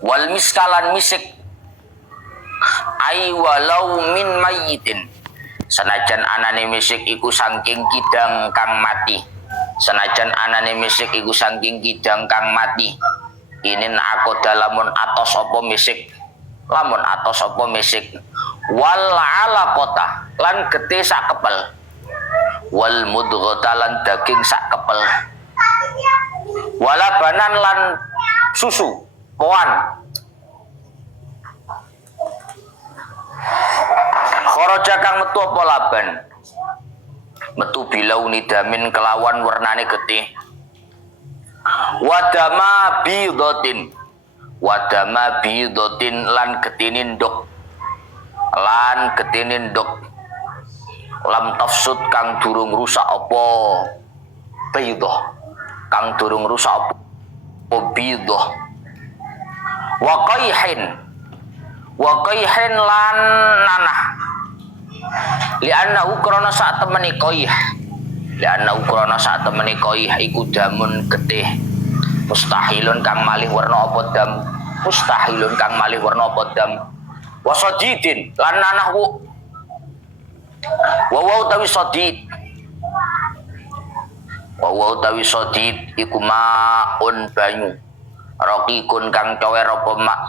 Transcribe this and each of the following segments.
Wal miskalan misik ai walau min mayyitin, senajan anane misik iku saking kidang kang mati, senajan anane misik iku saking kidang kang mati. Inin aku dalamun atos apa misik, lamun atos apa misik. Wal alaqata lan getih sak kepel, wal mudghata lan daging sak kepel, wala banan lan susu poan. Kharaja kang metu apa laban, metu bilauni damin kelawan wernane getih. Wadama bidotin, wadama bidotin lan getinin dok, lan getinin dok. Lam tafsud kang durung rusak apa bidoh, kang durung rusak apa bidoh. Wa qayhin lan nanah, li'annahu krana sak temeni qayh, li'annahu krana sak temeni qayh iku damun getih, mustahilun kang malih warna apa dam, mustahilun kang malih warna apa dam. Wasodidin lan nanah wa tawi sodid, wa tawi sodid iku maun banyu, raqiqun kang cower apa mak,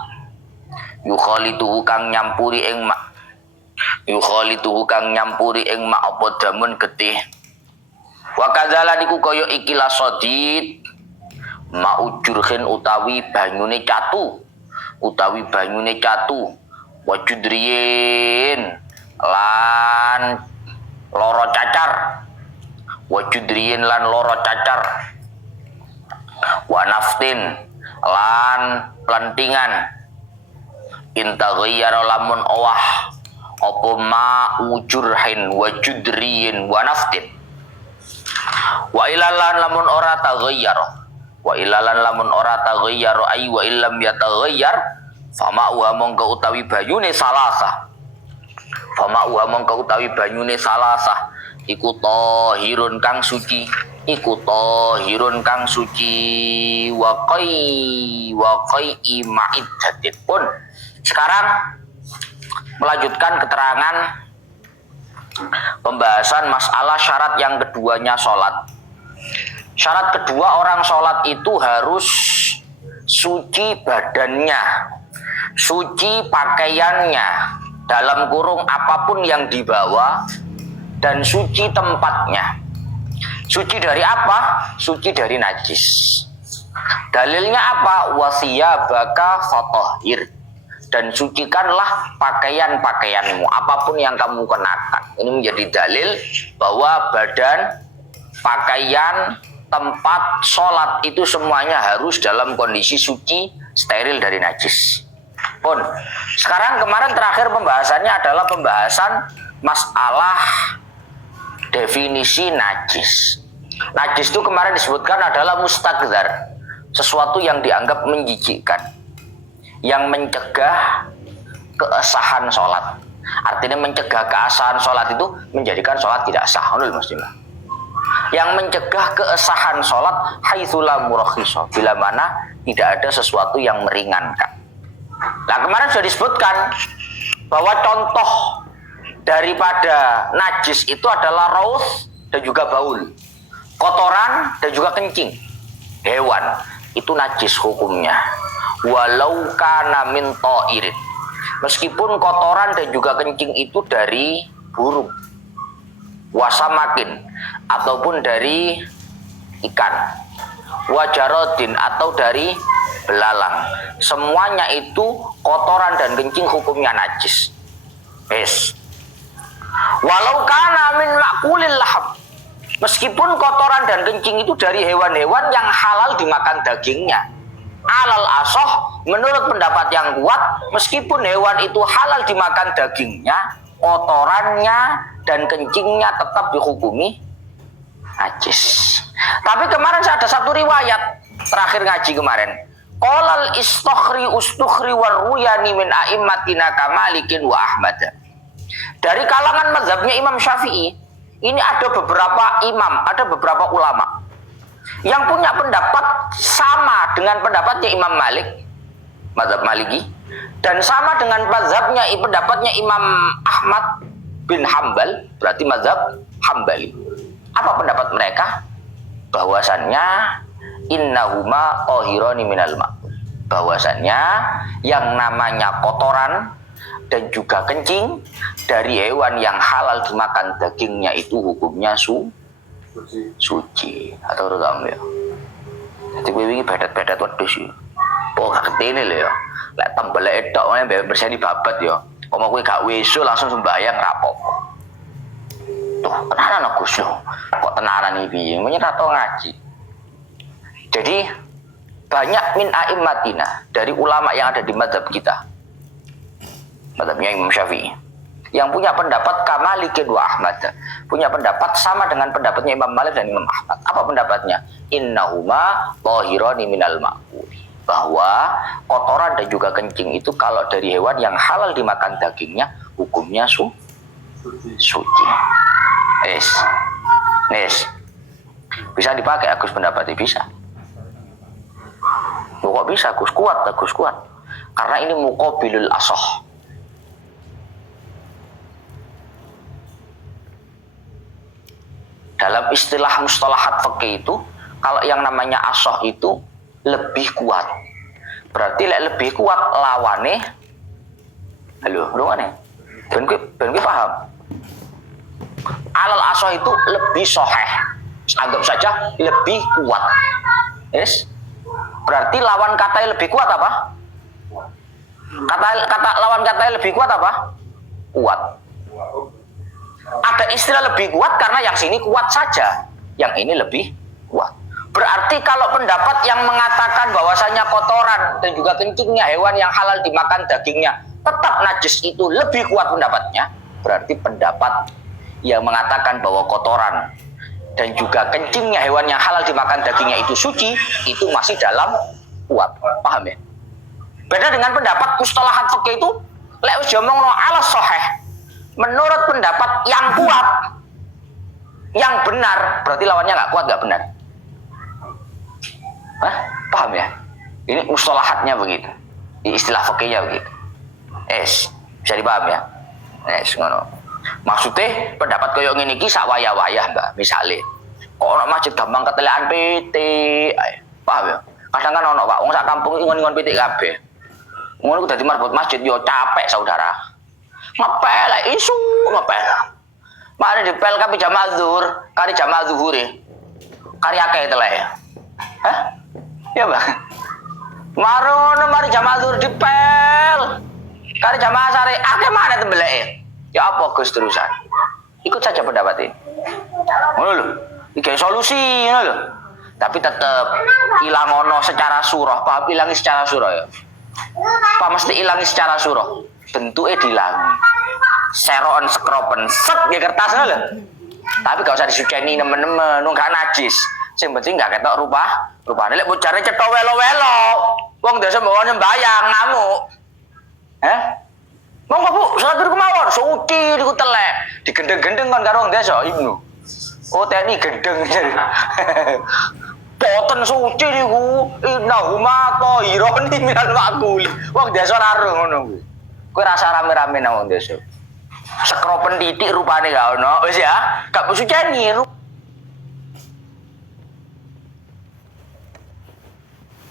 yukhalitu kang nyampuri ing mak, yukhalitu kang nyampuri ing mak apa damun getih. Wa kadzalan iku kaya ikilah sodid maujurhin utawi banyune catu, utawi banyune catu. Wajudriyin lan loro cacar, wajudriyin lan loro cacar. Wa naftin lan plantingan. Intaghayyara lamun owah apa ma ujurhin wajudriyin wa naftin. Wa ilalan lamun ora taghayyara, wa ilalan lamun ora taghayyara ay wa illam yataghayyar fama wa mongko utawi banyune salasa, fama wa mongko utawi banyune salasa iku tahirun kang suci, iku tahirun kang suci. Wa qai ma'iddatin pun. Sekarang melanjutkan keterangan pembahasan masalah syarat yang keduanya sholat. Syarat kedua orang sholat itu harus suci badannya, suci pakaiannya, dalam kurung apapun yang dibawa, dan suci tempatnya. Suci dari apa? Suci dari najis. Dalilnya apa? Wasiyabaka fatahhir, dan sucikanlah pakaian-pakaianmu, apapun yang kamu kenakan. Ini menjadi dalil bahwa badan, pakaian, tempat sholat itu semuanya harus dalam kondisi suci, steril dari najis. Pun, sekarang kemarin terakhir pembahasannya adalah pembahasan masalah definisi najis. Najis itu kemarin disebutkan adalah mustaqdzar, sesuatu yang dianggap menjijikkan, yang mencegah keasahan sholat. Artinya mencegah keasahan sholat itu menjadikan sholat tidak sah. Yang mencegah keasahan sholat haitsula murakhiso, bila mana tidak ada sesuatu yang meringankan. Nah, kemarin sudah disebutkan bahwa contoh daripada najis itu adalah raus dan juga baul, kotoran dan juga kencing hewan, itu najis hukumnya. Walau kana min ta'irin, meskipun kotoran dan juga kencing itu dari burung, wasamakin ataupun dari ikan, wajarodin atau dari belalang, semuanya itu kotoran dan kencing hukumnya najis. Yes. Walau kana min makulil laham, meskipun kotoran dan kencing itu dari hewan-hewan yang halal dimakan dagingnya. Alal asoh, menurut pendapat yang kuat, meskipun hewan itu halal dimakan dagingnya, kotorannya dan kencingnya tetap dihukumi najis. Tapi kemarin ada satu riwayat terakhir ngaji kemarin. Qolal ustukhri waruyani min a'immatina kamalikin wa ahmad. Dari kalangan mazhabnya Imam Syafi'i, ini ada beberapa imam, ada beberapa ulama yang punya pendapat sama dengan pendapatnya Imam Malik, mazhab Maliki, dan sama dengan mazhabnya pendapatnya Imam Ahmad bin Hambal, berarti mazhab Hambali. Apa pendapat mereka? Bahwasannya innahuma tahirani minal ma', bahwasannya yang namanya kotoran dan juga kencing dari hewan yang halal dimakan dagingnya itu hukumnya suci atau kamu ya. Jadi gue ini bedat-bedat wedhus ya. Oh gak ketene lho ya. Lek tembeleke tok wae berseni babat ya. Pomo kowe gak wesu langsung sembayang ra apa-apa. Tuh, tenanan Gus lho. Kok tenanan iki piye? Menyerah to ngaji. Jadi banyak min a'immatina dari ulama yang ada di mazhab kita. Mazhabnya Imam Syafi'i. Yang punya pendapat kamalikin wa Ahmad, punya pendapat sama dengan pendapatnya Imam Malik dan Imam Ahmad. Apa pendapatnya? Innahuma tahirani minal ma'kuli, bahwa kotoran dan juga kencing itu kalau dari hewan yang halal dimakan dagingnya hukumnya suci. Bisa dipakai Agus pendapatnya? Bisa. Kok bisa Agus? Kuat. Karena ini muqabilul asoh. Dalam istilah mustalahat fikih itu, kalau yang namanya asoh itu lebih kuat. Berarti lebih kuat lawane. Halo, rungane. Ben kowe paham. Alal asoh itu lebih soheh. Anggap saja lebih kuat. Yes. Berarti lawan katanya lebih kuat apa? Lawan katanya lebih kuat apa? Kuat. Ada istilah lebih kuat karena yang sini kuat saja, yang ini lebih kuat. Berarti kalau pendapat yang mengatakan bahwasanya kotoran dan juga kencingnya hewan yang halal dimakan dagingnya tetap najis itu lebih kuat pendapatnya, berarti pendapat yang mengatakan bahwa kotoran dan juga kencingnya hewan yang halal dimakan dagingnya itu suci, itu masih dalam kuat. Paham ya? Beda dengan pendapat mustalahat fikih itu lek wis diomongno ala sahih. Menurut pendapat yang kuat, yang benar, berarti lawannya nggak kuat, nggak benar. Hah? Paham ya? Ini mustalahatnya begitu, istilah fikihnya begitu. Bisa dipaham ya? Ngono. Maksudnya pendapat koyo ngene iki sak wayah-wayah, Mbak. Misale, kok ono masjid gampang ketelekan PT, paham ya? Kadang kan ono Pak, wong sak kampung iki ngon-ngon PT kabeh. Ngono ku dadi marbot masjid yo capek saudara. Ngepel isu ngepel. Mari dipel kapi jamaah zuhur, kari jamaah zuhur kari akeh telek. Hah? Ya Bang. Mari jamaah zuhur dipel. Kari jamaah sare akeh mana tembeleke. Ya apa Gus terusan? Ikut saja pendapat ini. Ngono lho. Iki solusi ngono lho. Tapi tetep ilang ono secara surah, paham ilangi secara surah ya. Pak mesti ilangi secara surah. Bentuknya dilangi, seroan skropen, set di kertas lho. Tapi gak usah disuceni nemen-nemen, gak najis. Sing penting gak ketok rupane lek bocare cetha welo-welo. Wong desa mbok nyembayang ngamuk. Monggo Bu, salat diri kemawon, suci niku telek. Digendeng-gendeng kon karo wong desa Ibnu. Oh, teknik gendeng. Boten suci niku, innahuma tahirani minal ma'kuli. Wong desa ora ngono kuwi. Kowe rasa rame-rame nang wong desa. Sekropen titik rupane gak ono. Wis ya, gak bisa suceni.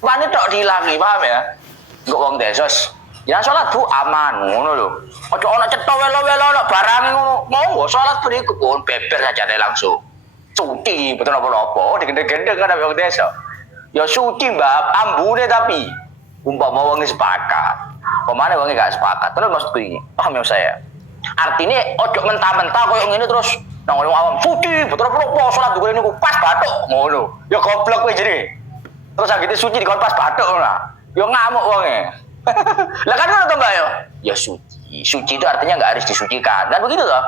Rupane tok diilangi, paham ya? Engko wong desa ya salat Bu aman ngono lho. Aja ana cetha welo-welo ana barang ngono. Monggo salat beriku pun beber saja langsung. Suci betul apa-apa, digendeng-gendeng kan wong desa. Ya suci, Mbak, ambune tapi umpama wong sepakat. Pemane wong gak sepakat. Terus maksudku ini, paham ya saya? Artinya ojo mentah-mentah koyo ngene terus nang wong awam suci betul apa salat duwe niku pas bathuk ngono. Ya goblok kowe jenenge. Terus anggite suci dikon pas bathuk ngono. Ya ngamuk wonge. Lah kan ngono to Mbak ya? Ya suci. Suci itu artinya enggak harus disucikan. Kan begitu toh?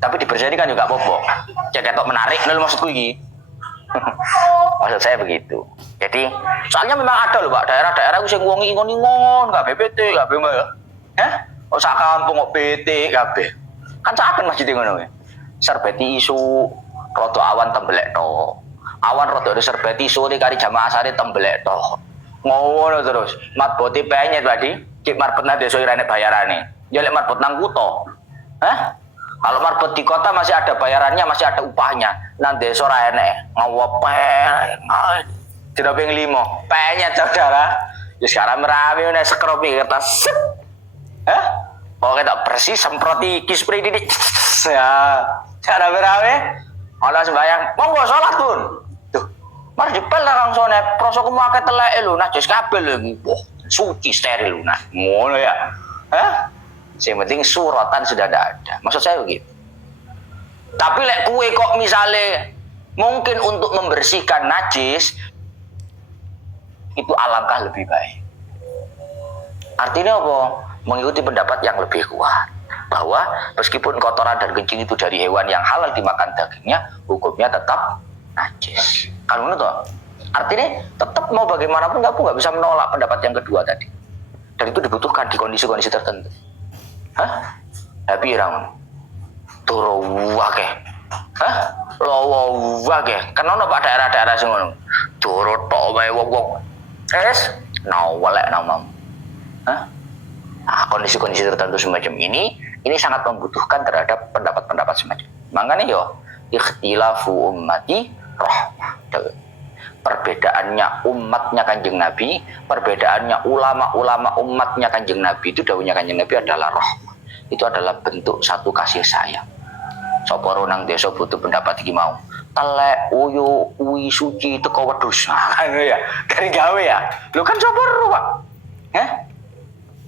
Tapi dibersihkan juga apa-apa. Cek ketok menarik lho maksudku iki. Maksud saya begitu. Jadi, soalnya memang ada loh Pak, daerah-daerah sing wong ingon-ingon, gak BPT, gak BMA ya. Oh sak kampung kok PT kabeh. Kan saken masjid ngono kuwi. Serbeti isu rada awan tembelek to. Awan rada serbeti sore kari jamaah sare tembelek to. Ngono terus. Marboti penyet tadi, cek marbot nang desa ora enek bayarane. Ya lek marbot nang kutho. Hah? Kalau marbot di kota masih ada bayarannya, masih ada upahnya. Nang desa ora enek. Ngopo Tidak ping 5. Penyet saudara. Ya sekarang merawi nek sekropi kertas. Hah? Pokoknya tak bersih semprot iki spray didik. Ya, cara merawi. Ana sembayang, monggo salat, Bun. Tuh. Mari dipel langsung nek prosoku mau akeh teleke lho, najis kabel lho iki. Wah, suci steril lho. Nah, ngono ya. Hah? Yang penting suratan sudah ada. Maksud saya begitu. Tapi lek kue kok misalnya mungkin untuk membersihkan najis itu alangkah lebih baik. Artinya apa? Mengikuti pendapat yang lebih kuat bahwa meskipun kotoran dan kencing itu dari hewan yang halal dimakan dagingnya, hukumnya tetap najis. Kalau menurut artinya tetap mau bagaimanapun nggak bisa menolak pendapat yang kedua tadi. Dan itu dibutuhkan di kondisi-kondisi tertentu. Hah? Tapi orang turu wake. Hah? Lowo wake. Kan ono Pak daerah-daerah sing ngono. Turu tok wae wong-wong. Nawalek namam. Hah? Nah, kondisi-kondisi tertentu semacam ini sangat membutuhkan terhadap pendapat-pendapat semacam. Makanya yo ikhtilafu ummati rahmah. Perbedaannya umatnya Kanjeng Nabi, perbedaannya ulama-ulama umatnya Kanjeng Nabi itu dawuhnya Kanjeng Nabi adalah rahmah. Itu adalah bentuk satu kasih sayang. Sapa nang desa butuh pendapat iki mau. Telek uyu uwi suci teko wedhus. Nah, ya. Dari gawe ya. Lu kan sapa Pak? Hah?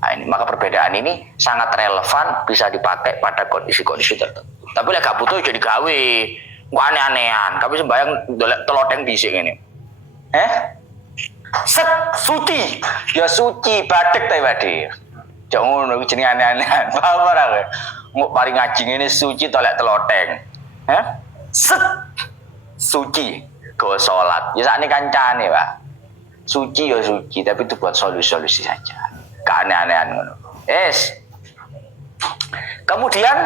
Nah, ini maka perbedaan ini sangat relevan bisa dipakai pada kondisi-kondisi tertentu. Tapi lek gak butuh jadi gawe. Kok aneh-anehan. Tapi sembayang dolek teloteng dhisik ngene. Set suci. Ya suci batik ta Wadi. Jangan ngono jenenge aneh-anehan. Paham ora kowe? Nguk mari ngaji ngene suci tolek teloteng. Set suci go salat. Ya sakne kancane, Pak. Suci ya suci, tapi itu buat solusi-solusi saja. Keaneh-anehan ngono. Kemudian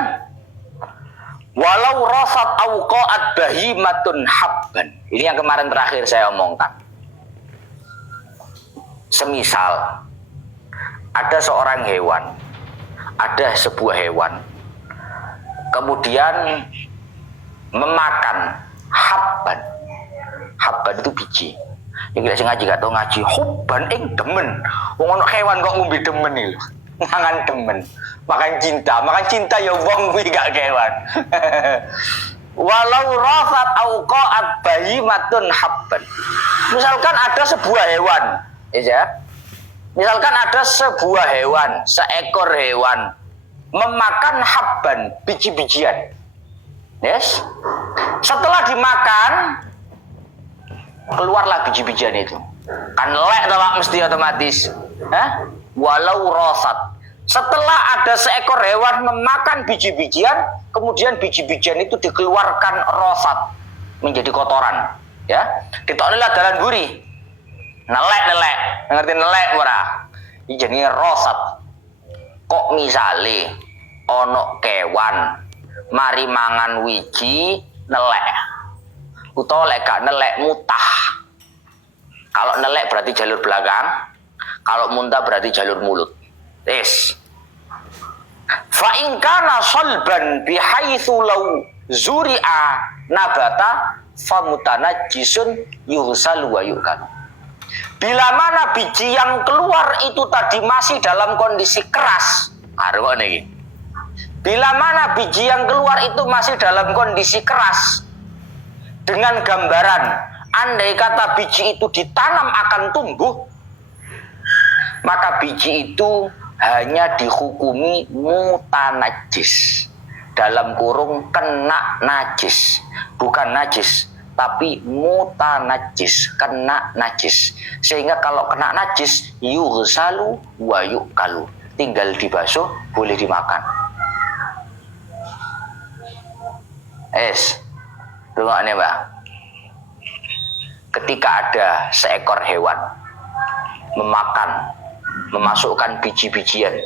walau rafat auqaat bahimatun habban. Ini yang kemarin terakhir saya omongkan. Semisal ada seorang hewan, ada sebuah hewan, kemudian memakan habban. Habban itu biji. Yang kita ngaji gak tau ngaji hubban demen. Wong ono hewan kok ngombe demen iki lho. Mangan demen. Makan cinta ya wong kuwi gak kewan. Walau rafat auqaat bahimatun habban. Misalkan ada sebuah hewan, ya. Misalkan ada sebuah hewan, seekor hewan memakan habban, biji-bijian. Yes. Setelah dimakan keluarlah biji-bijian itu. Kan lek to Pak mesti otomatis. Walau rafat. Setelah ada seekor hewan memakan biji-bijian, kemudian biji-bijian itu dikeluarkan rosat menjadi kotoran, ya. Ditoknilah dalan buri. Nelek, ngerti nelek ora? Iki jenenge rosat. Kok misale ono kewan mari mangan wiji nelek. Utawa lek gak nelek mutah. Kalau nelek berarti jalur belakang, kalau muntah berarti jalur mulut. Fa in kana salban bihaitsu law zuri'a nabata famutanajjisun yughsalu wa yu'kal. Bila mana biji yang keluar itu tadi masih dalam kondisi keras. Arep niki. Bila mana biji yang keluar itu masih dalam kondisi keras dengan gambaran andai kata biji itu ditanam akan tumbuh, maka biji itu hanya dihukumi mutanajis, dalam kurung kena najis, bukan najis tapi mutanajis, kena najis. Sehingga kalau kena najis yughsalu wa yu'kalu, tinggal dibasuh boleh dimakan. Rungokne Mbak. Ketika ada seekor hewan memasukkan biji-bijian.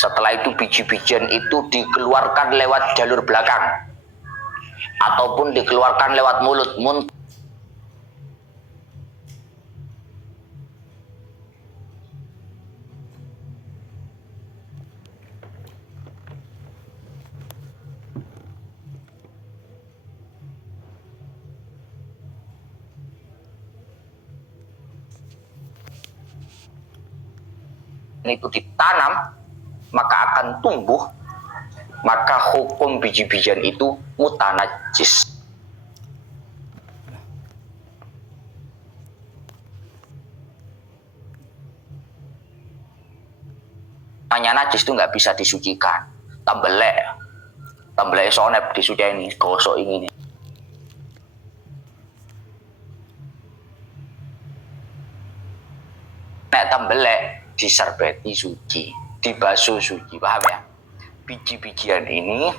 Setelah itu biji-bijian itu dikeluarkan lewat jalur belakang ataupun dikeluarkan lewat mulut. itu ditanam maka akan tumbuh, maka hukum biji-bijian itu mutanajis. Namanya najis itu nggak bisa disucikan. Tambelek sonep disucikan ini, gosok ini. Nek tambelek diserbeti suci, dibasuh suci, paham ya? Biji-bijian ini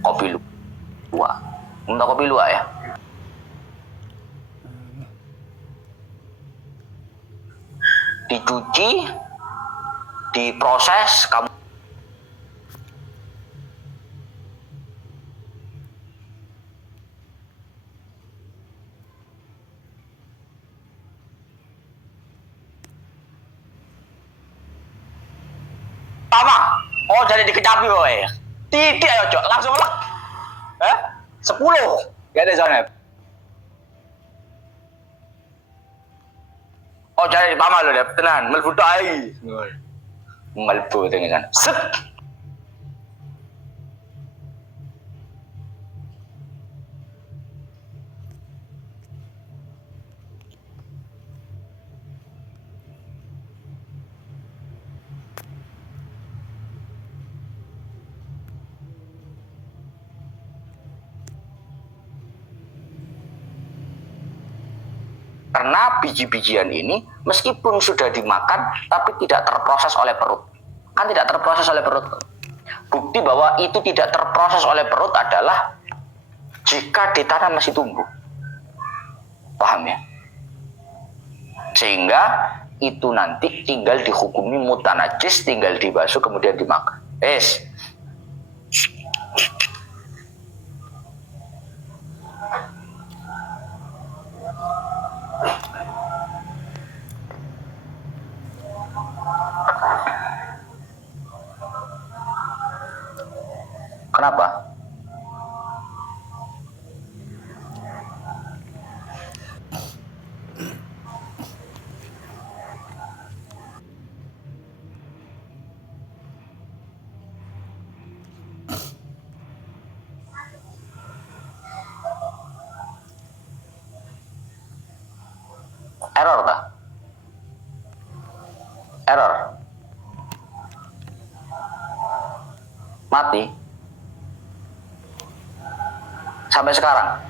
kopi luwak. Minta kopi luwak ya? Dicuci, diproses, kamu lama. Oh, jadi dikecapi boy. Titik ayo cok, langsung lah. 10. Gak ada zona. Oh, jadi pama lo deh, tenan, melbu ai. Melbu dengan set. Karena biji-bijian ini meskipun sudah dimakan tapi tidak terproses oleh perut. Kan tidak terproses oleh perut. Bukti bahwa itu tidak terproses oleh perut adalah jika ditanam masih tumbuh. Paham ya? Sehingga itu nanti tinggal dihukumi mutanajis, tinggal dibasuh kemudian dimakan. Kenapa? Error tak? Error. Mati. Sampai sekarang.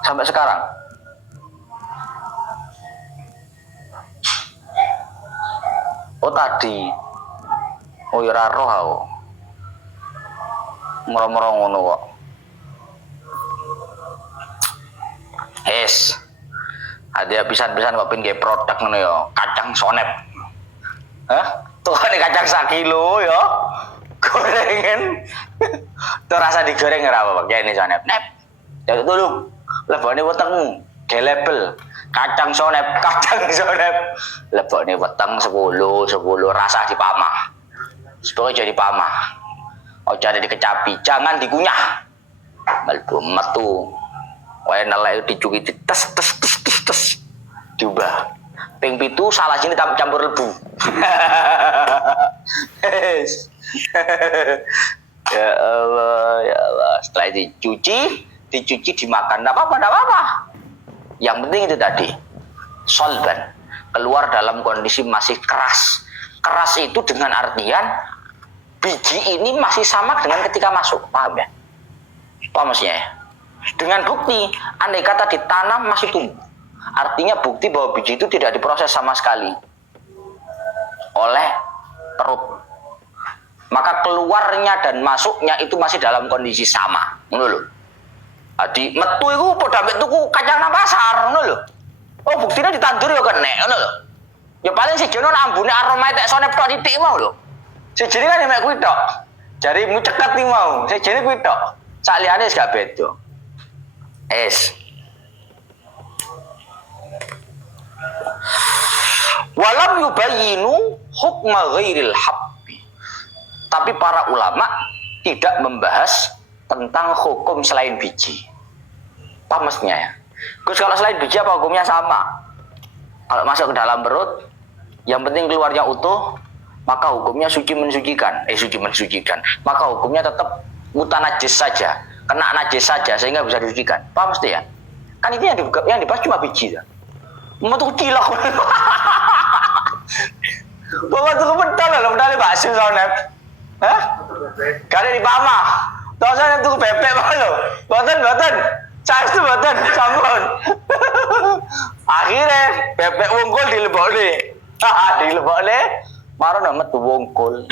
Sampai sekarang. Oh tadi. Oh ya ora roh aku. Moro-moro ngono kok. Ada pisan-pisan kok pin nggih produk ngono ya, kacang sonep. Tuh kan kacang 1 kilo ya. Gorengan. Tuh rasa digoreng ora apa-apa, kene sonep. Nep. Ya tolong. Lebone wetengmu, ge label kacang sonep. Lebone weteng 10 rasa dipamah. Supaya jadi pamah. Oh jadi dikecapi, jangan dikunyah. Melbu metu. Wae nelek dicuki tes diubah. Ping 7 salah sini campur lebu. Ya Allah. Setelah dicuci dimakan. Enggak apa-apa. Yang penting itu tadi. Solban. Keluar dalam kondisi masih keras. Keras itu dengan artian biji ini masih sama dengan ketika masuk. Paham ya? Paham maksudnya ya? Dengan bukti, andai kata ditanam masih tumbuh. Artinya bukti bahwa biji itu tidak diproses sama sekali oleh perut. Maka keluarnya dan masuknya itu masih dalam kondisi sama. Ngono lho. Adi metu iku padha mek tuku kacang nang pasar, ngono lho. Oh, buktinya ditandur ya kenek, ngono lho. Ya paling sejono ambune aroma tek sonep tok titik mau lho. Sejene kan mek kuwi tok. Jarimu ceket iki mau, sejene kuwi tok. Sak liyane wis gak beda. Walam yubayinu hukma ghairil habbi. Tapi para ulama tidak membahas tentang hukum selain biji. Apa mestinya ya? Terus kalau selain biji apa hukumnya sama? Kalau masuk ke dalam perut, yang penting keluarnya utuh, maka hukumnya suci mensucikan. Maka hukumnya tetap mutanajis saja, kena najis saja sehingga bisa disucikan. Paham mesti ya? Kan itu yang dibahas cuma biji ya. Metu cilok. Bawa tuh pentol lho, pentol bakso soalnya. Hah? Kali di pamah. Tosan itu bebek lho. Boten. Cas itu boten, sampun. Akhirnya bebek wongkol dilebokne. Dilebokne, marane metu wongkol.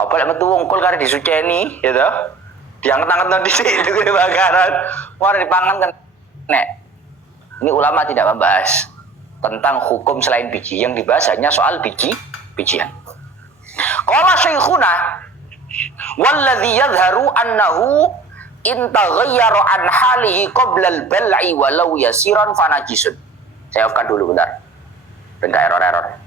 Apa lek metu wongkol kare disuceni, ya toh? Dianget-anget dhisik itu bakaran. Mare dipangan kan. Nek. Ini ulama tidak membahas tentang hukum selain biji, yang dibahas hanya soal bijian. Qala syekhuna walladzi yadhharu annahu in taghayyara an halihi qabla al-bal'i walau yasiran fanajisun. Saya off-kan dulu bentar. Bentar error.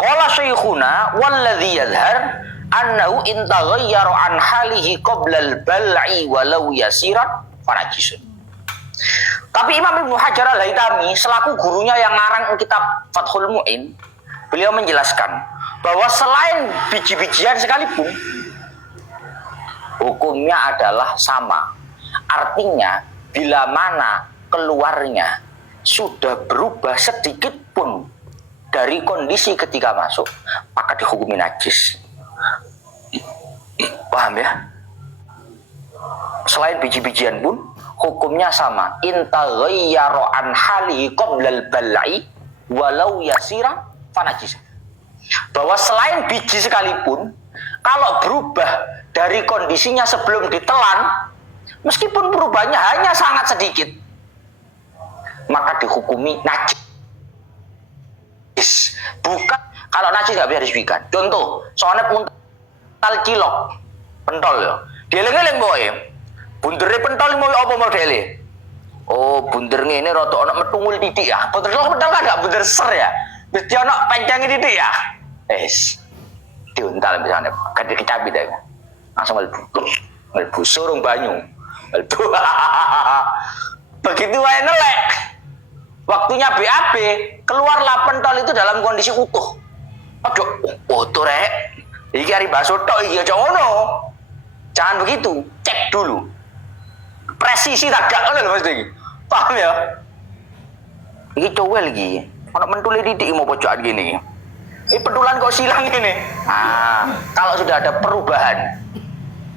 Qala syekhuna walladzi yadhhar annahu in taghayyara an halihi qabla al-bal'i walau yasiran fanajisun. Tapi Imam Ibnu Hajar Al-Haytami selaku gurunya yang ngarang kitab Fathul Mu'in, beliau menjelaskan bahwa selain biji-bijian sekalipun hukumnya adalah sama. Artinya bila mana keluarnya sudah berubah sedikit pun dari kondisi ketika masuk, maka dihukumi najis. Paham ya? Selain biji-bijian pun hukumnya sama. In taghayyara an halihi qablal bal'i walau yasiran fanajis. Bahwa selain biji sekalipun, kalau berubah dari kondisinya sebelum ditelan, meskipun perubahannya hanya sangat sedikit, maka dihukumi najis. Bukan, kalau najis nggak bisa disucikan. Contoh, soalnya puntal cilok, pentol ya. Dieling-eling boy. Bundere pentol mau apa modele? Oh, bunder ini rada ana metungul titik ya. Pentol kan gak bunder ser ya. Mesti ana panjang titik ya. Diuntal misalnya, kan dikecapit ya. Langsung mlebu surung banyu. Mlebu. Begitu wae nelek. Waktunya BAB, keluarlah pentol itu dalam kondisi utuh. Aduh, utuh rek. Iki ari bakso tok iki aja ngono. Jangan begitu, cek dulu. Presisi tak gak ngono lho Mas iki. Paham ya? Iki cowel iki. Ono mentule titik mau pojokan gini. Ini pentulan kok silang ini. Kalau sudah ada perubahan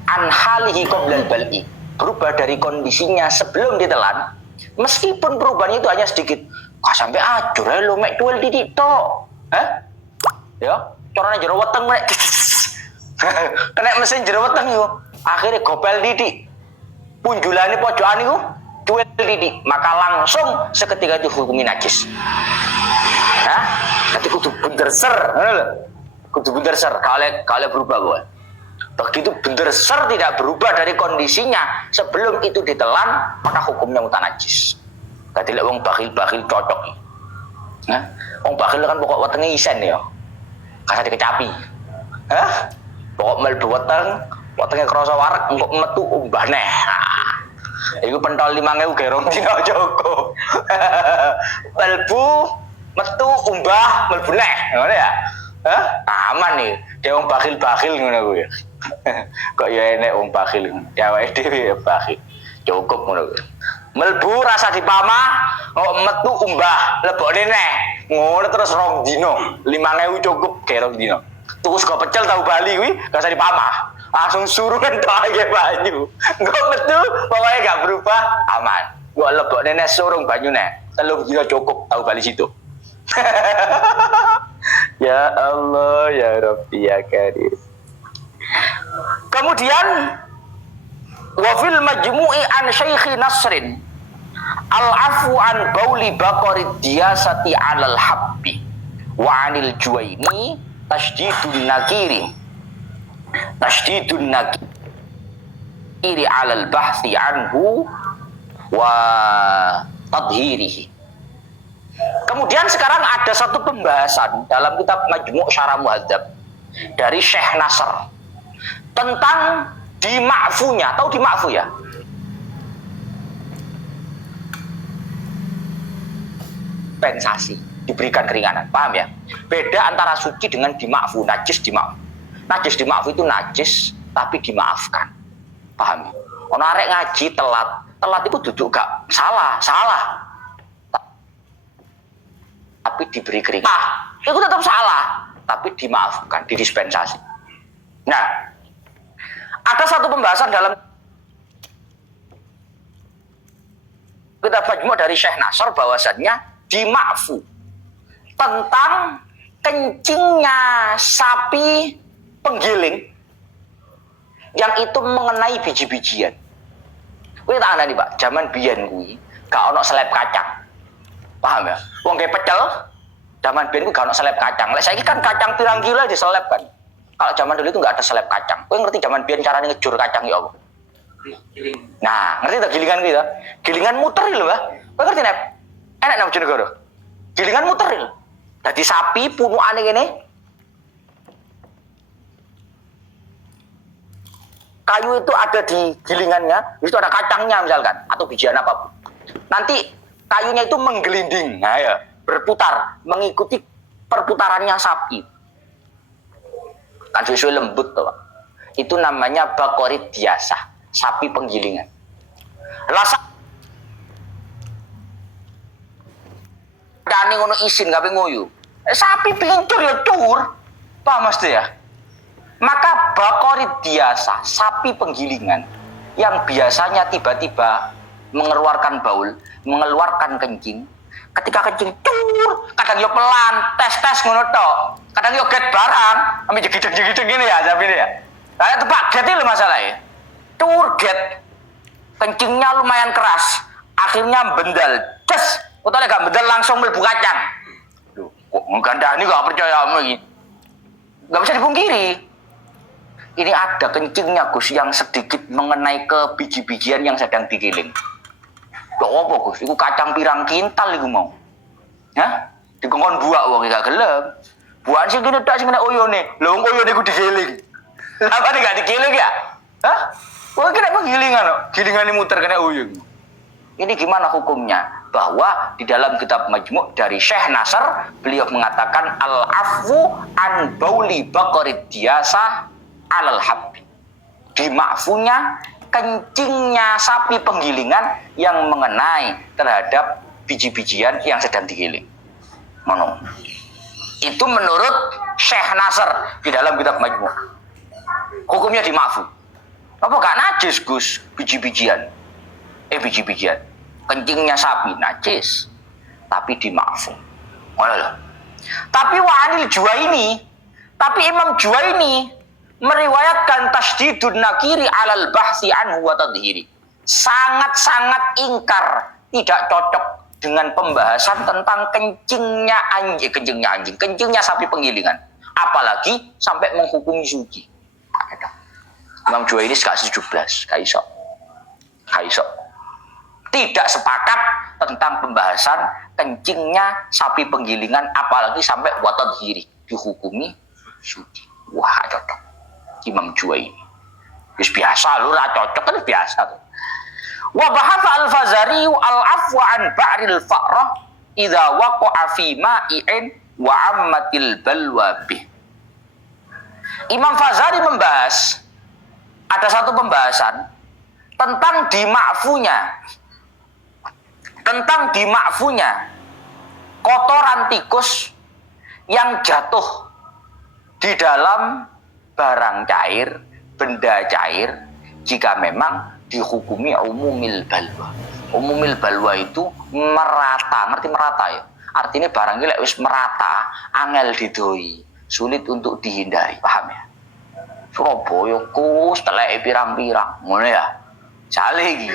an halihi qablal bal'i, berubah dari kondisinya sebelum ditelan, meskipun perubahannya itu hanya sedikit, kok sampai ajur ya lo mek tuel titik tok. Ya, corone jero weteng mek. Kena mesin jero weteng yo. Akhirnya gopel titik. Punjulane pojokan iku tuel titik, maka langsung seketika itu hukumi najis. Nanti kudu bener ser, kudu bener ser. Kalau berubah boy. Begitu bener ser tidak berubah dari kondisinya sebelum itu ditelan, maka hukumnya mutanajis. Tadi lek wong bakhil cocok. Wong bakhil kan pokok wetenge isen ya. Kasar dikecapi. Pokok mlebu wetenge krasa wareg engko metu umbah neh. Iku pentol 5.000 gerong dina Joko. Mlebu metu umbah mlebu neh, ngono ya. Aman nih, dia wong bakhil ngono kuwi. Kok ya enek wong bakhil. Dheweke dhewe ya bakhil. Cukup ngono kuwi. Melbu rasa dipamah, oh metu umbah, lebokne neh. Ngono terus rong dino, 5.000 cukup kayak rong dino. Tuku sego pecel tahu Bali kuwi gak usah dipamah. Langsung suruh entok ae banyu. Engko metu pokoknya gak berubah, aman. Gua lebokne neh surung banyune. 3 dino cukup tahu Bali situ. Ya Allah, ya Rabbi ya Karim. Kemudian wafil majmu'i an Syekhi Nasrin al-afu an bauli baqarid diyasati alal habbi wa anil juwaini tasdidun nakiri alal bahthi anhu wa tadhirihi. Kemudian sekarang ada satu pembahasan dalam kitab Majmu' Syarah Muhadzab dari Syekh Nasr tentang dima'funya. Tahu dima'fu ya? Dispensasi, diberikan keringanan. Paham ya? Beda antara suci dengan dima'fu, najis dima'fu. Najis dima'fu itu najis tapi dimaafkan. Paham ya? Ono arek ngaji telat itu duduk gak salah. Tapi diberi keringanan. Itu tetap salah, tapi dimaafkan, didispensasi. Nah, ada satu pembahasan dalam kitab Majmu' dari Syekh Nasr bahwasannya dima'fu tentang kencingnya sapi penggiling yang itu mengenai biji-bijian. Kuwi tak ana nih, Pak, zaman biyen kuwi gak ono seleb kacang. Paham ya? Wong kayak pecel zaman biyen kuwi gak ono seleb kacang. Lek saiki kan kacang pirang kilo diseleb kan. Kalau zaman dulu itu nggak ada seleb kacang. Kowe ngerti zaman biyen caranya ngejur kacang ya apa? Giling. Nah, ngerti tak gilingan gitu? Gilingan muter lho, Mbah. Kowe ngerti nek? Enak nang Bojonegoro. Gilingan muter lho. Dadi sapi punukane kene. Kayu itu ada di gilingannya, itu ada kacangnya misalkan atau bijian apapun. Nanti kayunya itu menggelinding, nah ya, berputar mengikuti perputarannya sapi. Kan susu lembut tuh, Pak. Itu namanya baqarid diyasah, sapi penggilingan. Rasa kane ngono isin gawe nguyu. Sapi pincur ya cur. Paham mesti ya? Maka baqarid diyasah, sapi penggilingan yang biasanya tiba-tiba mengeluarkan baul, mengeluarkan kencing. Ketika kencing cur, kadang yo pelan, tes ngono tok. Kadang yo get barang, ambil jegideg gini ya, tapi ini ya. Kayak tepak get itu masalahnya. Cur get. Kencingnya lumayan keras, akhirnya bendal. Ces, utale gak bendal langsung mlebu kacang. Loh, kok ngandani gak percaya sama iki. Gak bisa dipungkiri. Ini ada kencingnya Gus yang sedikit mengenai ke biji-bijian yang sedang digiling. Kok apa Gus? Iku kacang pirang kintal iku mau. Hah? Dikongkon buak wong gak gelem. Buakan sing kene tok sing kena oyone. Lha wong oyone iku digiling. Apa nek gak digiling ya? Hah? Wong kena gilingan kok. Gilingane muter kena oyong. Ini gimana hukumnya? Bahwa di dalam kitab Majmu' dari Syekh Nasr beliau mengatakan al-afwu an bauli baqarid diyasah alal habbi. Dima'funya kencingnya sapi penggilingan yang mengenai terhadap biji-bijian yang sedang digiling. Mono. Itu menurut Syekh Nasr di dalam kitab Majmu'. Hukumnya dima'fu. Apa gak najis Gus biji-bijian? Biji-bijian. Kencingnya sapi najis, tapi dima'fu. Tapi wa'anil Juwaini, tapi Imam Juwaini meriwayatkan tasdidun nakiri alal bahsi anhu wa tadhiri. Sangat-sangat ingkar, tidak cocok dengan pembahasan tentang kencingnya anjing, kencingnya sapi penggilingan. Apalagi sampai menghukumi suci. Imam Juwaini gak 17, kaiso. Tidak sepakat tentang pembahasan kencingnya sapi penggilingan, apalagi sampai wa tadhiri, dihukumi suci. Wah, cocok. Imam Juwaini. Wis biasa lho, ra cocok kan biasa tuh. Wa bahatha al-Fazari al-afwa an ba'ril fa'rah idza waqa'a fi ma'i'in wa ammatil balwa bih. Imam Fazari membahas ada satu pembahasan tentang dima'funya tentang dimakfunya kotoran tikus yang jatuh di dalam barang cair, benda cair, jika memang dihukumi umumil balwa. Umumil balwa itu merata, ngerti merata ya? Artinya barang ini wis merata, angel didoi, sulit untuk dihindari, paham ya? Surabaya kus teleke pirang-pirang, ngono ya. Jale iki.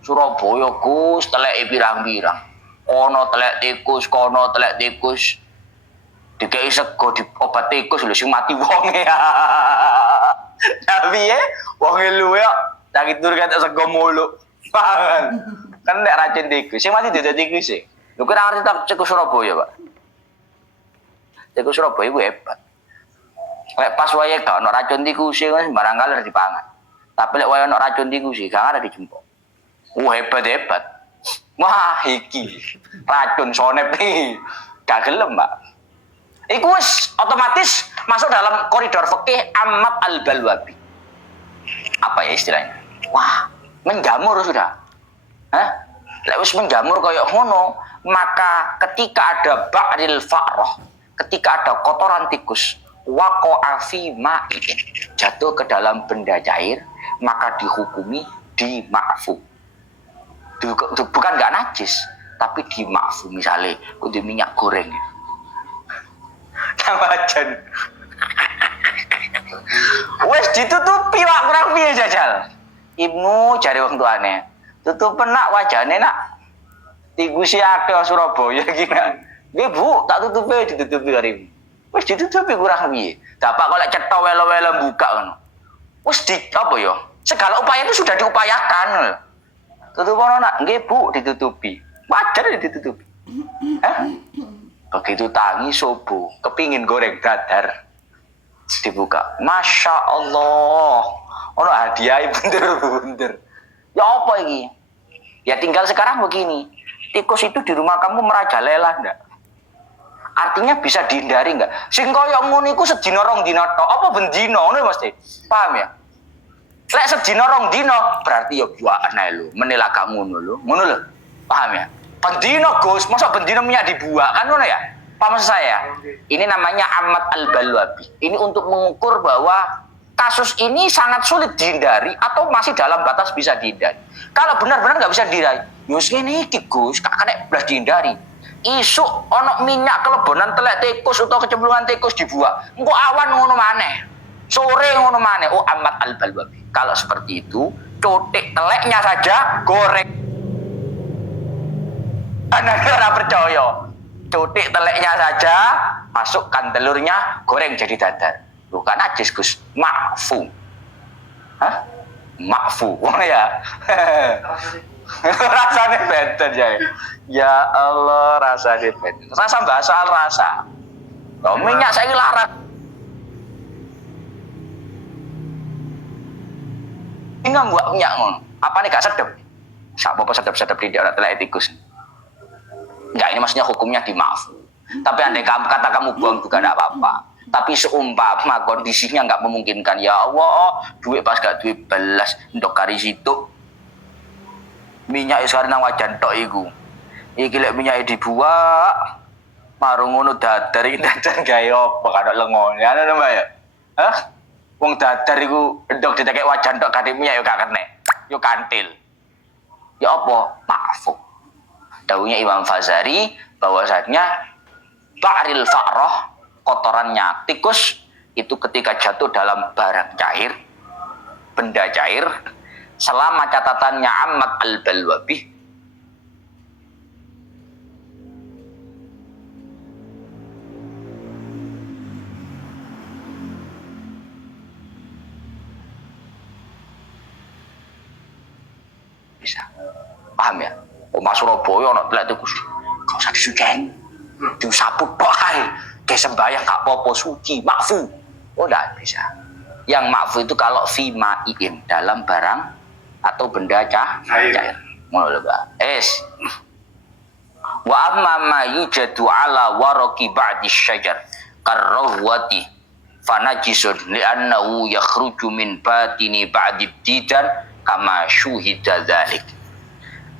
Surabaya kus teleke pirang-pirang. Kono telek tikus, kono telek tikus. Dikei sego di obat tikus lho sing mati wonge. Tapi ya, wonge luwe kok sakit tur kate sego mulu. Pangan. Kan nek racun tikus, sing mati dadi tikus e. Lho kira ngerti tak tikus Surabaya, Pak. Tikus Surabaya ku hebat. Lek pas wayahe gak ono racun tikus sembarang kali dipangan. Tapi lek wayahe ono racun tikus gak ada dijempok. Hebat-hebat. Wah, iki racun sonep nih. Gak gelem, Mbak. Iku wis otomatis masuk dalam koridor fikih amat al-balwabi. Apa ya istilahnya? Wah, menjamur sudah. Hah? Lek wis menjamur koyo ngono, maka ketika ada ba'ril fa'rah, ketika ada kotoran tikus, waqa'a fi ma'in, jatuh ke dalam benda cair, maka dihukumi dima'fu. Bukan gak najis, tapi dima'fu. Misalnya kudu minyak goreng. Tamajan. Wes ditutupi wak kurang piye jajal. Ibnu jare wong tuane. Tutupen nak wajane nak. Tigusi akeh Surabaya iki nak. Nggih Bu, tak tutupi ditutupi karo ibu. Wes ditutupi kurang piye. Dapak kok lek cetha welo-welo buka ngono. Wes di apa ya? Segala upaya itu sudah diupayakan. Tutupono nak, nggih Bu, ditutupi. Wajar ditutupi. Hah? Begitu tangi subuh, kepingin goreng dadar, dibuka. Masya Allah, ono hadiah bener-bener. Ya apa ini? Ya tinggal sekarang begini. Tikus itu di rumah kamu merajalela enggak? Artinya bisa dihindari enggak? Sing koyo ngono iku sedina rong dina tok, apa ben dina ngono Mas? Paham ya? Lek sedina rong dina berarti ya buah anae lho, menela gak ngono lho. Ngono lho. Paham ya? Bendino Gus, masa bendino minyak dibuat kan ngono ya? Paham saya? Ini namanya amat al-balwabi. Ini untuk mengukur bahwa kasus ini sangat sulit dihindari atau masih dalam batas bisa dihindari. Kalau benar-benar nggak bisa dihindari, yus ini Gus, kakak belas dihindari. Isuk ono minyak kelebonan telek tikus atau kecemplungan tikus dibuat. Engko awan ngono maneh. Sore ngono maneh. Oh amat al-balwabi. Kalau seperti itu, cotik teleknya saja goreng. Anda orang percaya, cutik teleknya saja, masukkan telurnya, goreng jadi dadar. Bukan najis Gus, makfu. Hah? Makfu, oh ya. Rasanya benten ya. Ya Allah, rasanya benten. Rasa bahasa rasa. Oh, minyak saya larang. Ini nggak buat minyak ngono. Apa nih gak sedep? Siapa sedep-sedep di daerah telek tikus? Enggak, ini maksudnya hukumnya dimaafu. Tapi andai kata kamu buang juga tidak apa-apa. Tapi seumpama kondisinya nggak memungkinkan, ya Allah, duit pas gak duit belas, untuk kari situ. Minyak sekarang nang wajan tok iku. Iki lek minyak dibuat, marung ngono dadar iki dadar gawe apa kada lengone. Ana Mbak ya? Hah? Wong dadar iku endok ditekek wajan tok kadhe minyak yo gak kenek. Yo kantil. Ya apa? Maafu. Dawuhnya Imam Fazari bahwasanya ba'ril fa'rah, kotorannya tikus itu ketika jatuh dalam barang cair, benda cair, selama catatannya amat al-balwabi, bisa. Paham ya? Oma Surabaya ana telek tikus. Gak usah disuceni. Disapu tok ae. Ke sembayang gak apa-apa suci, makfu. Oh enggak bisa. Yang makfu itu kalau fi ma'in, dalam barang atau benda cair. Ngono lho, Mbak. Wa amma ma yujadu ala waraqi ba'di syajar karrawati fanajisun li'annahu yakhruju min batini ba'di didan kama syuhida dzalik.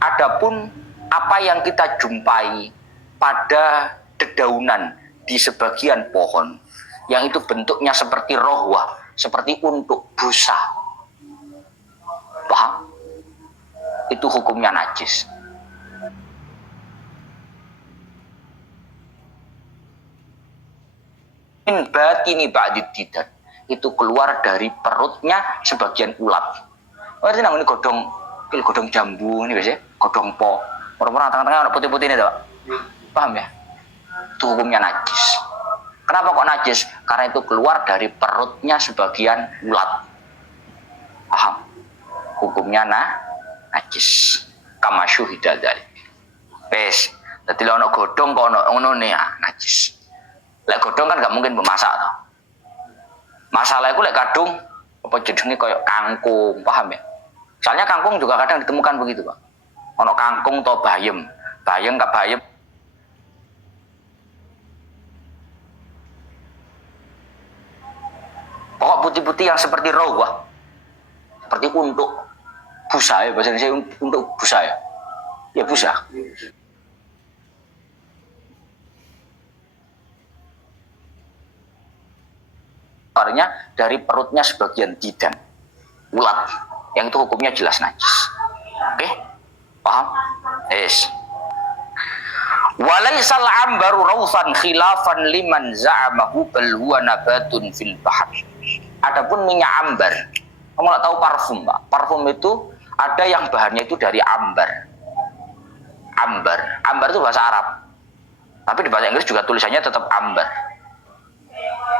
Adapun apa yang kita jumpai pada dedaunan di sebagian pohon yang itu bentuknya seperti rohwah, seperti untuk busa. Paham? Itu hukumnya najis. Min batini ba'did didan, itu keluar dari perutnya sebagian ulat. Berarti namanya godong jambu ini biasanya, godong po. Orang-orang tengah-tengah ada putih-putih ini, Pak. Paham ya? Itu hukumnya najis. Kenapa kok najis? Karena itu keluar dari perutnya sebagian ulat. Paham? Hukumnya najis. Kama syuhida dzalik. Wes, dadi lek ana godhong kok ana ngono ne najis. Lek godhong kan gak mungkin memasak toh. Masalah iku lek kadung apa jenenge koyo kangkung, paham ya? Soalnya kangkung juga kadang ditemukan begitu, Pak. Ono kangkung atau bayem. Bayem ke bayem. Pokok putih-putih yang seperti rawah. Seperti untuk busa ya, bahasa Indonesia untuk busa ya. Ya busa. Keluarnya dari perutnya sebagian didan. Ulat. Yang itu hukumnya jelas najis. Oke? Paham? Yes. Walaisal ambaru rawsan khilafan liman za'amahu bal huwa nabatun fil bahr. Adapun minyak ambar, kamu nggak tahu parfum, Pak. Parfum itu ada yang bahannya itu dari ambar. Ambar itu bahasa Arab. Tapi di bahasa Inggris juga tulisannya tetap ambar.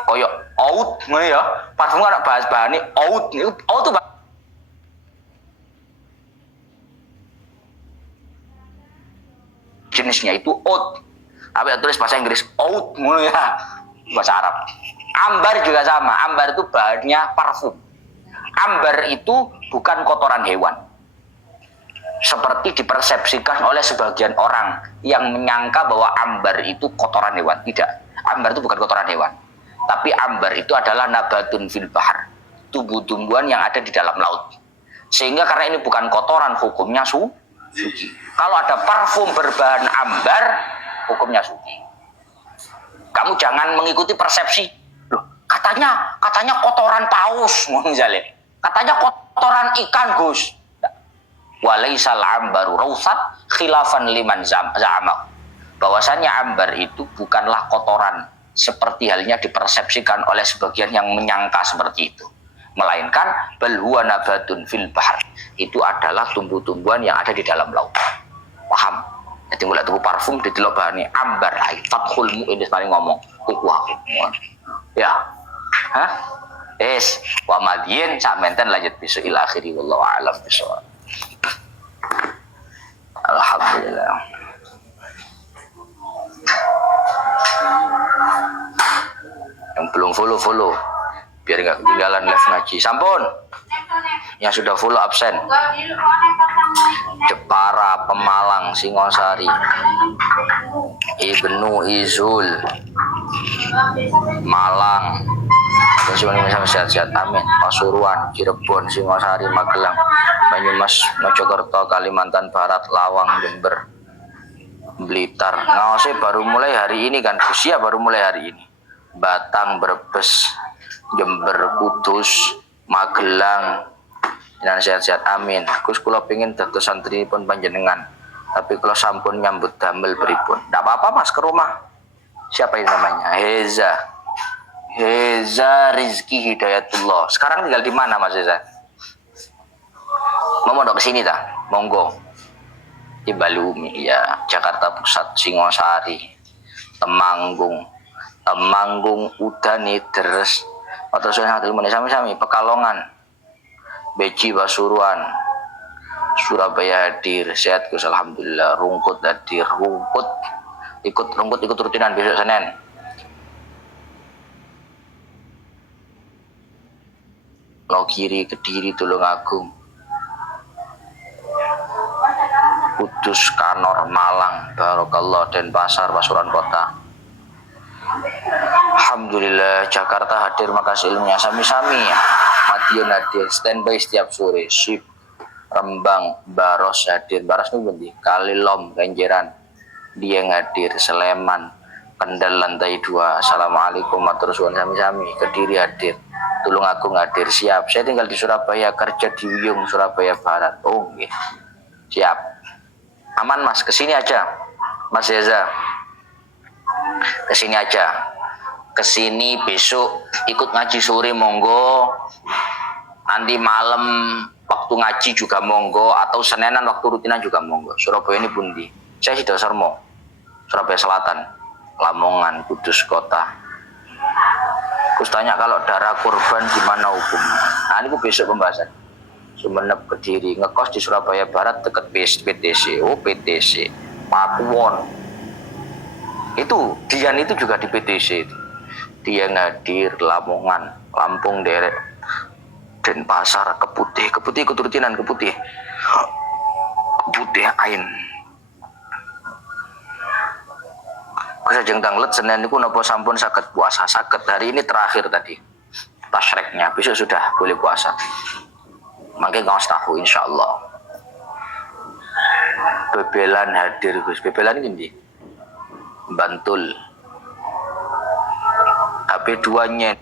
Koyok oud, ya. Parfum kan bahas bahannya oud. Oud itu jenisnya itu oud. Tapi tulis bahasa Inggris oud, ya. Bahasa Arab. Ambar juga sama. Ambar itu bahannya parfum. Ambar itu bukan kotoran hewan. Seperti dipersepsikan oleh sebagian orang yang menyangka bahwa ambar itu kotoran hewan. Tidak. Ambar itu bukan kotoran hewan. Tapi ambar itu adalah nabatun fil bahar. Tumbuh-tumbuhan yang ada di dalam laut. Sehingga karena ini bukan kotoran, hukumnya suci. Kalau ada parfum berbahan ambar, hukumnya suci. Kamu jangan mengikuti persepsi. Loh, katanya kotoran paus, misalnya. Katanya kotoran ikan, Gus. Walaisal ambaru rawsat khilafan liman za'amahu. Bahwasannya ambar itu bukanlah kotoran seperti halnya dipersepsikan oleh sebagian yang menyangka seperti itu. Melainkan bal huwa nabatun fil bahr. Itu adalah tumbuh-tumbuhan yang ada di dalam laut. Paham? Jadi mulai tubuh parfum didelok bahannya ambar lain. Fathul Mu'in paling ngomong kukuh. Ya. Hah? Es wa madien sak menten lanjut besok ila akhiri wallahu a'lam bishawab. Alhamdulillah. Yang belum follow biar nggak ketinggalan live ngaji. Sampun. Yang sudah follow absen. Jepara, Pemalang, Singosari, Ibnu Izul, Malang. Semuanya sehat-sehat, amin. Pasuruan, Cirebon, Singosari, Magelang, Banyumas, Mojokerto, Kalimantan Barat, Lawang, Jember, Blitar. Ngawasnya baru mulai hari ini kan, usia baru mulai hari ini. Batang, Brebes, Jember, Kudus, Magelang. Dan sehat-sehat, amin. Gus kula pengin dados santri pun panjenengan. Tapi kalau sampun nyambut damel pripun? Ndak apa-apa Mas, ke rumah. Siapa ini namanya? Heza Rizki Hidayatullah. Sekarang tinggal di mana Mas Heza? Mau ke sini dah? Monggo. Di Balumi ya, Jakarta Pusat, Singosari, Temanggung, Udani, terus atau sami-sami Pekalongan, Beji, Pasuruan, Surabaya hadir. Sehat Gus, alhamdulillah. Rungkut hadir. Ikut rutinan besok Senin. Nogiri, Kediri, Tulungagung, Kudus, Kanor, Malang, Barokallah, Denpasar, Pasuruan Kota. Alhamdulillah. Jakarta hadir, makasih ilmunya. Sami-sami. Madiun hadir, standby setiap sore. Sip. Rembang, Baros hadir. Baros itu bunti. Kalilom, Kenjeran, Dieng hadir. Sleman, Kendal lantai 2. Assalamualaikum warahmatullahi sami-sami. Kediri hadir. Tulungagung hadir. Siap. Saya tinggal di Surabaya, kerja di Wiyung, Surabaya Barat. Oh, okay. Siap. Aman Mas, kesini aja. Mas Yeza, kesini aja. Kesini besok ikut ngaji sore monggo. Nanti malam waktu ngaji juga monggo, atau Senenan waktu rutinan juga monggo. Surabaya ini bundi. Saya Sido Sarmo, Surabaya Selatan, Lamongan, Kudus Kota. Terus tanya kalau darah korban gimana hukumnya. Nah ini besok pembahasan. Sumenep Kediri, ngekos di Surabaya Barat dekat PTC. Oh PTC, Pakuwon. Itu Dian itu juga di PTC itu. Dia hadir. Lamongan, Lampung derek, Denpasar, Keputih ikut rutinan Keputih Ain. Kesajeng tanglet Senin niku napa sampun saged puasa? Saged, hari ini terakhir tadi tasyreknya, besok sudah boleh puasa. Mangke ngaos tahu insyaallah. Bebelan hadir Gus. Bebelan ini Bantul. HP 2-nya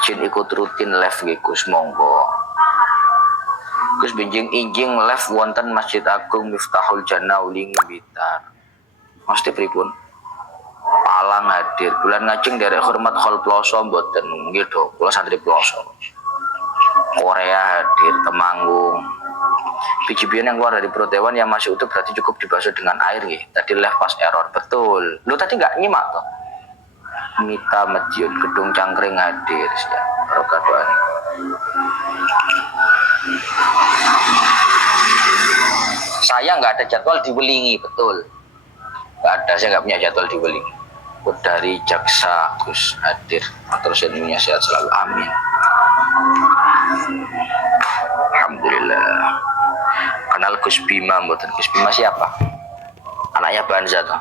izin ikut rutin live nggih Gus, monggo. Gus benjing injing live wonten Masjid Agung Miftahul Jannah Ulingi Blitar. Mesti pripun? Palang hadir. Bulan ngajeng derek hormat hol ploso mboten nggih do, kula santri ploso. Korea hadir, Temanggung. Biji-bijian yang keluar dari perut hewan yang masih utuh berarti cukup dibasuh dengan air nggih. Tadi live pas error, betul. Lu tadi nggak nyimak toh? Mita Madiun, Gedung Cangkring hadir. Rokat doa. Saya nggak ada jadwal di Welingi, betul. Nggak ada, saya nggak punya jadwal di Welingi. Dari Jaksa Gus hadir. Terus semuanya sehat selalu, amin. Alhamdulillah. Kenal Gus Bima, mboten. Gus Bima siapa? Anaknya Banza toh.